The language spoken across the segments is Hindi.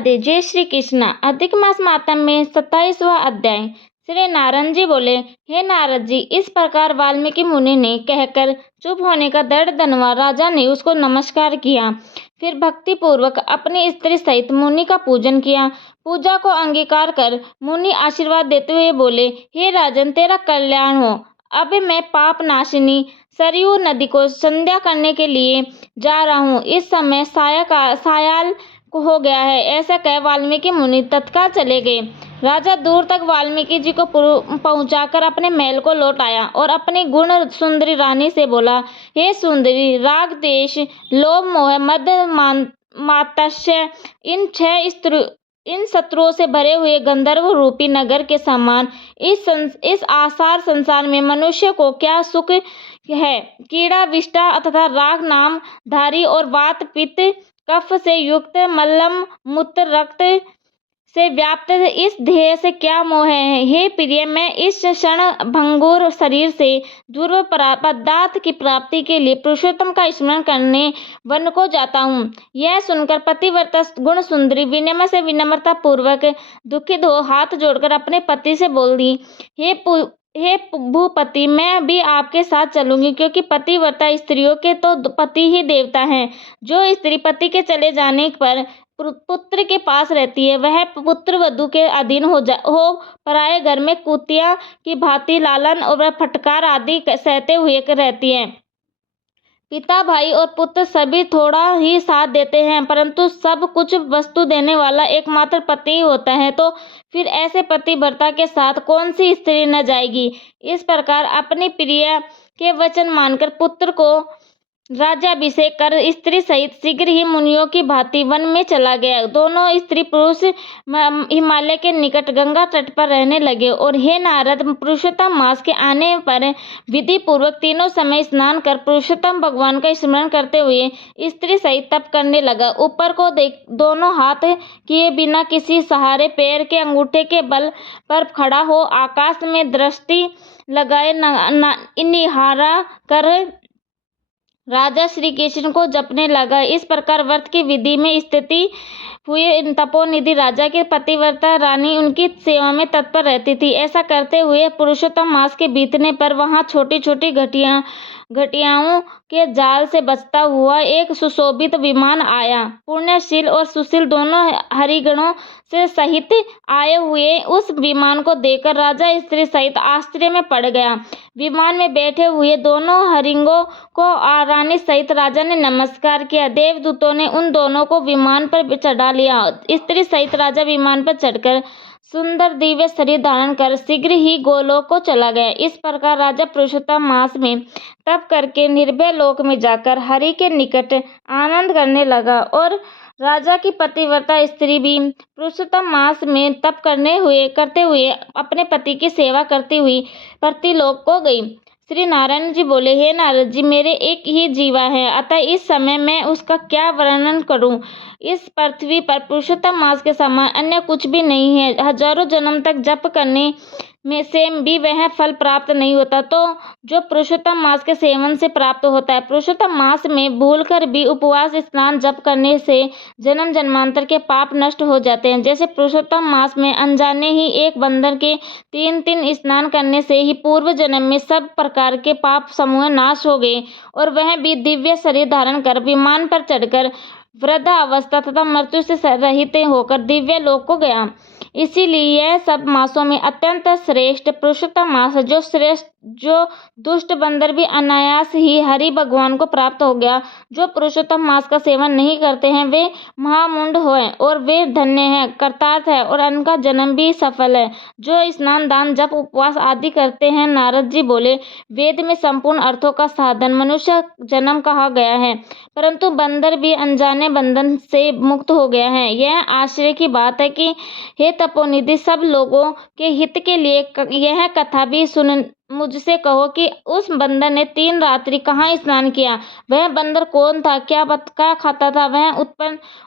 राधे। जय श्री कृष्ण। अधिक मास मातम में 27वां अध्याय। श्री नारायण जी बोले, हे नारद जी, इस प्रकार वाल्मीकि मुनि ने कहकर चुप होने का दृढ़ धन्यवाद राजा ने उसको नमस्कार किया। फिर भक्ति पूर्वक अपनी स्त्री सहित मुनि का पूजन किया। पूजा को अंगीकार कर मुनि आशीर्वाद देते हुए बोले, हे राजन, तेरा कल्याण हो। अब मैं पाप नाशिनी सरयू नदी को संध्या करने के लिए जा रहा हूँ। इस समय सायाल हो गया है। ऐसा कह वाल्मीकि मुनि तत्काल चले गए। राजा दूर तक वाल्मीकि जी को पहुंचाकर अपने महल को लौट आया और अपनी गुण सुंदरी रानी से बोला, हे सुंदरी, राग देश लोभ मोह मद मात्सर्य इन शत्रुओं से भरे हुए गंधर्व रूपी नगर के समान इस आसार संसार में मनुष्य को क्या सुख है। कीड़ा विष्ठा तथा राग नाम धारी और वात पित्त कफ से युक्त मल्लम मूत्र रक्त से व्याप्त इस देह से क्या मोह है। हे प्रिय, मैं इस क्षण भंगुर शरीर से दूर पदार्थ की प्राप्ति के लिए पुरुषोत्तम का स्मरण करने वन को जाता हूँ। यह सुनकर पतिव्रता गुण सुंदरी विनम्र से विनम्रता पूर्वक दुखित हो हाथ जोड़कर अपने पति से बोल दी, हे भूपति, मैं भी आपके साथ चलूंगी, क्योंकि पतिव्रता स्त्रियों के तो पति ही देवता हैं। जो स्त्री पति के चले जाने पर पुत्र के पास रहती है, वह पुत्र वधू के अधीन हो पराये घर में कुतिया की भांति लालन और फटकार आदि सहते हुए रहती है। पिता, भाई और पुत्र सभी थोड़ा ही साथ देते हैं, परंतु सब कुछ वस्तु देने वाला एकमात्र पति ही होता है। तो फिर ऐसे पतिव्रता के साथ कौन सी स्त्री न जाएगी। इस प्रकार अपनी प्रिय के वचन मानकर पुत्र को राज्याभिषेक कर स्त्री सहित शीघ्र ही मुनियों की भांति वन में चला गया। दोनों स्त्री पुरुष हिमालय के निकट गंगा तट पर रहने लगे। और हे नारद, पुरुषोत्तम मास के आने पर विधि पूर्वक तीनों समय स्नान कर पुरुषोत्तम भगवान का स्मरण करते हुए स्त्री सहित तप करने लगा। ऊपर को देख दोनों हाथ किए बिना किसी सहारे पैर के अंगूठे के बल पर खड़ा हो आकाश में दृष्टि लगाए निहारा कर राजा श्री कृष्ण को जपने लगा। इस प्रकार व्रत की विधि में स्थिति हुए तपोनिधि राजा के पतिव्रता रानी उनकी सेवा में तत्पर रहती थी। ऐसा करते हुए पुरुषोत्तम मास के बीतने पर वहां छोटी छोटी घटियाओं के जाल से बचता हुआ एक सुशोभित विमान आया। पुण्यशील और सुशील दोनों हरिगणों से सहित आए हुए उस विमान को देखकर राजा स्त्री सहित आश्चर्य में पड़ गया। विमान में बैठे हुए दोनों हरिंगों को रानी सहित राजा ने नमस्कार किया। देवदूतों ने उन दोनों को विमान पर चढ़ा लिया। स्त्री सहित राजा विमान पर चढ़कर सुंदर दिव्य शरीर धारण कर शीघ्र ही गोलोक को चला गया। इस प्रकार राजा पुरुषोत्तम मास में तप करके निर्भय लोक में जाकर हरि के निकट आनंद करने लगा। और राजा की पतिव्रता स्त्री भी पुरुषोत्तम मास में तप करते हुए अपने पति की सेवा करती हुई पतिलोक को गई। श्री नारायण जी बोले, हे नारद जी, मेरे एक ही जीवा है, अतः इस समय मैं उसका क्या वर्णन करूं। इस पृथ्वी पर पुरुषोत्तम मास के समान अन्य कुछ भी नहीं है। हजारों जन्म तक जप करने में से भी वह फल प्राप्त नहीं होता, तो जो पुरुषोत्तम मास के सेवन से प्राप्त होता है। पुरुषोत्तम मास में भूलकर भी उपवास स्नान जप करने से जन्म जन्मांतर के पाप नष्ट हो जाते हैं। जैसे पुरुषोत्तम मास में अनजाने ही एक बंदर के 3 स्नान करने से ही पूर्व जन्म में सब प्रकार के पाप समूह नाश हो गए और वह भी दिव्य शरीर धारण कर विमान पर चढ़कर वृद्धावस्था तथा मृत्यु से रहित होकर दिव्य लोक को गया। इसीलिए यह सब मासों में अत्यंत श्रेष्ठ पुरुषोत्तम मास है। जो दुष्ट बंदर भी अनायास ही हरि भगवान को प्राप्त हो गया। जो पुरुषोत्तम मास का सेवन नहीं करते हैं वे महामूढ़ हैं और वे धन्य हैं, कृतार्थ है और उनका जन्म भी सफल है। जो स्नान दान जप उपवास आदि करते हैं, नारद जी बोले, वेद में संपूर्ण अर्थों का साधन मनुष्य जन्म कहा गया है, परंतु बंदर भी अनजाने बंधन से मुक्त हो गया है। यह आश्चर्य की बात है कि हे तपोनिधि, सब लोगों के हित के लिए यह कथा भी मुझसे कहो कि उस बंदर ने 3 रात्रि कहाँ स्नान किया, वह बंदर कौन था, क्या खाता था, वह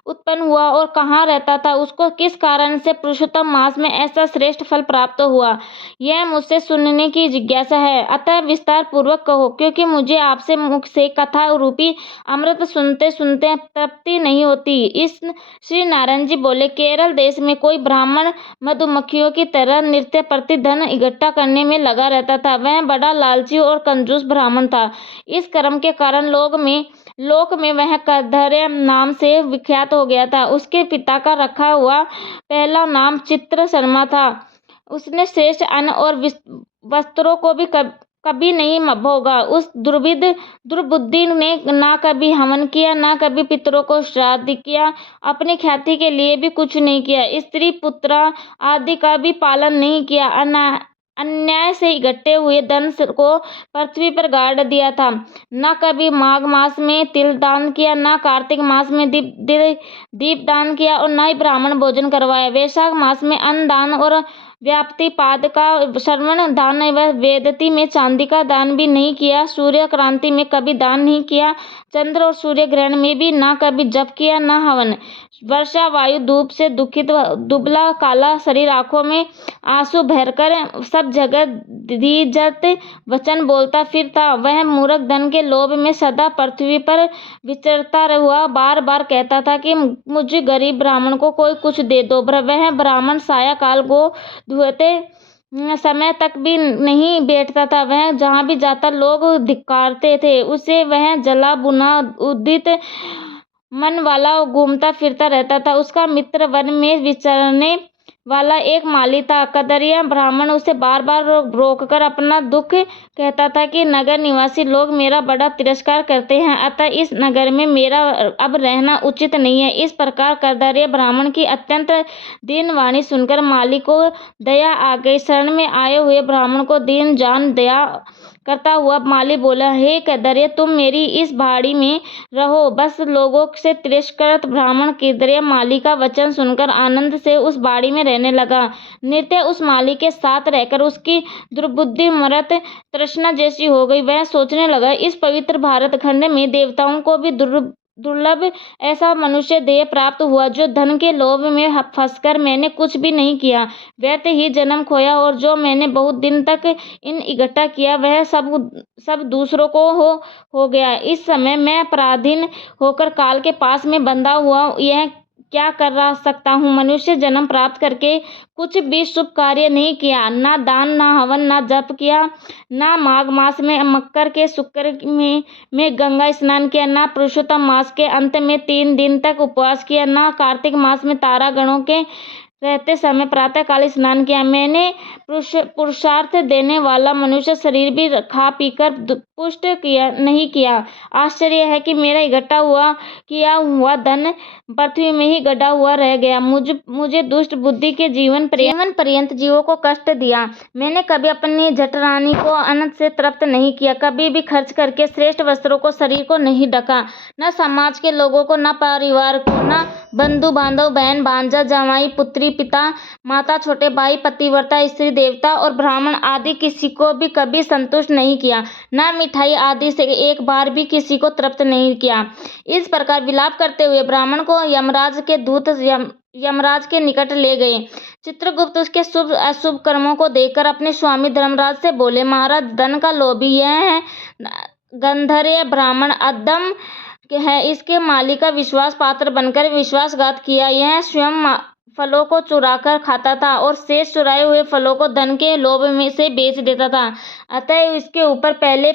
उत्पन्न हुआ और कहाँ रहता था, उसको किस कारण से पुरुषोत्तम मास में ऐसा श्रेष्ठ फल प्राप्त हुआ, यह मुझसे सुनने की जिज्ञासा है। अतः विस्तार पूर्वक कहो, क्योंकि मुझे आपसे मुख से कथा रूपी अमृत सुनते सुनते तृप्ति नहीं होती। इस श्री नारायण जी बोले, केरल देश में कोई ब्राह्मण मधुमक्खियों की तरह नित्य प्रति धन इकट्ठा करने में लगा रहता था। वह बड़ा लालची और कंजूस ब्राह्मण था। इस कर्म के कारण लोक में वह कदर्य नाम से विख्यात हो गया था। उसके पिता का रखा हुआ पहला नाम चित्र शर्मा था। उसने श्रेष्ठ अन्न और वस्त्रों को भी कभी नहीं भोगा। उस दुर्बुद्धि ने ना कभी हवन किया, ना कभी पितरों को श्राद्ध किया, अपनी ख्याति के लिए भी कुछ नहीं किया, स्त्री पुत्र आदि का भी पालन नहीं किया। अन्याय से इकट्ठे हुए धन को पृथ्वी पर गाड़ दिया था। न कभी माघ मास में तिल दान किया, न कार्तिक मास में दीप दान किया और न ही ब्राह्मण भोजन करवाया। वैशाख मास में अन्न दान और व्याप्ति पाद का श्रवण दान व वेदती में चांदी का दान भी नहीं किया। सूर्य क्रांति में कभी दान नहीं किया। चंद्र और सूर्य ग्रहण में भी न कभी जप किया, न हवन। वर्षा वायु धूप से दुखित दुबला काला शरीर, आंखों में आंसू भरकर सब जगह दीजत वचन बोलता फिरता। वह मूर्ख धन के लोभ में सदा पृथ्वी पर विचरता हुआ बार बार कहता था कि मुझे गरीब ब्राह्मण को कोई कुछ दे दो। वह ब्राह्मण साया काल को धुएते समय तक भी नहीं बैठता था। वह जहाँ भी जाता लोग धिक्कारते थे उसे। वह जला बुना उदित मन वाला घूमता फिरता रहता था। उसका मित्र वन में विचरने वाला एक माली था। कदरिया ब्राह्मण उसे बार बार रोककर अपना दुख कहता था कि नगर निवासी लोग मेरा बड़ा तिरस्कार करते हैं, अतः इस नगर में मेरा अब रहना उचित नहीं है। इस प्रकार कदरिया ब्राह्मण की अत्यंत दीन वाणी सुनकर माली को दया आ गई। शरण में आए हुए ब्राह्मण को दीन जान दया करता हुआ माली बोला, हे कदरिया, तुम मेरी इस बाड़ी में रहो बस। लोगों से तिरस्कृत ब्राह्मण कदरिया माली का वचन सुनकर आनंद से उस बाड़ी में रहने लगा। नित्य उस माली के साथ रहकर उसकी दुर्बुद्धि मरत तृष्णा जैसी हो गई। वह सोचने लगा, इस पवित्र भारत खंड में देवताओं को भी दुर्लभ ऐसा मनुष्य देह प्राप्त हुआ जो धन के लोभ में फंसकर मैंने कुछ भी नहीं किया, व्यर्थ ही जन्म खोया, और जो मैंने बहुत दिन तक इकट्ठा किया वह सब दूसरों को हो गया। इस समय मैं पराधीन होकर काल के पास में बंधा हुआ यह क्या कर सकता हूँ। मनुष्य जन्म प्राप्त करके कुछ भी शुभ कार्य नहीं किया, ना दान, ना हवन, ना जप किया, ना माघ मास में मकर के शुक्र में गंगा स्नान किया, ना पुरुषोत्तम मास के अंत में 3 दिन तक उपवास किया, ना कार्तिक मास में तारा गणों के रहते समय प्रातः काल स्नान किया। मैंने पुरुषार्थ देने वाला मनुष्य शरीर भी खा पीकर पुष्ट नहीं किया। आश्चर्य है कि मेरा इकट्ठा किया हुआ धन पृथ्वी में ही गड़ा हुआ रह गया। मुझे दुष्ट बुद्धि के जीवन पर्यंत जीवों को कष्ट दिया। मैंने कभी अपनी जठरानी को अन्न से तृप्त नहीं किया, कभी भी खर्च करके श्रेष्ठ वस्त्रों को शरीर को नहीं ढका, न समाज के लोगों को, न परिवार को, न बंधु बांधव, बहन भांजा, जवाई पुत्री, पिता माता, छोटे भाई, पतिव्रता स्त्री, देवता और ब्राह्मण आदि किसी को भी कभी संतुष्ट नहीं किया, न मिठाई आदि से एक बार भी किसी को तृप्त नहीं किया। इस प्रकार विलाप करते हुए ब्राह्मण को यमराज के दूत यमराज के निकट ले गए। चित्रगुप्त उसके शुभ अशुभ कर्मों को देखकर अपने स्वामी धर्मराज से बोले, महाराज, धन का लोभी यह है गंधर्य ब्राह्मण अदम है। इसके माली का विश्वास पात्र बनकर विश्वासघात किया। यह स्वयं फलों को चुराकर खाता था और शेष चुराए हुए फलों को धन के लोभ में से बेच देता था। अतः इसके ऊपर पहले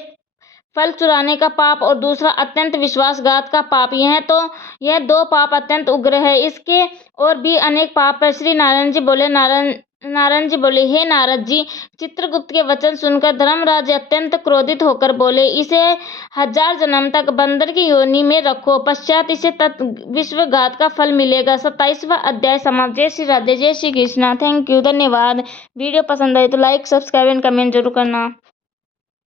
फल चुराने का पाप और दूसरा अत्यंत विश्वासघात का पाप, यह 2 पाप अत्यंत उग्र है। इसके और भी अनेक पाप है। श्री नारायण जी बोले, हे नारद जी, चित्रगुप्त के वचन सुनकर धर्मराज अत्यंत क्रोधित होकर बोले, इसे 1000 जन्म तक बंदर की योनि में रखो, पश्चात इसे विश्वघात का फल मिलेगा। 27वां अध्याय समाप्त। जय श्री राधे, जय श्री कृष्णा। थैंक यू, धन्यवाद। वीडियो पसंद आए तो लाइक, सब्सक्राइब एंड कमेंट जरूर करना।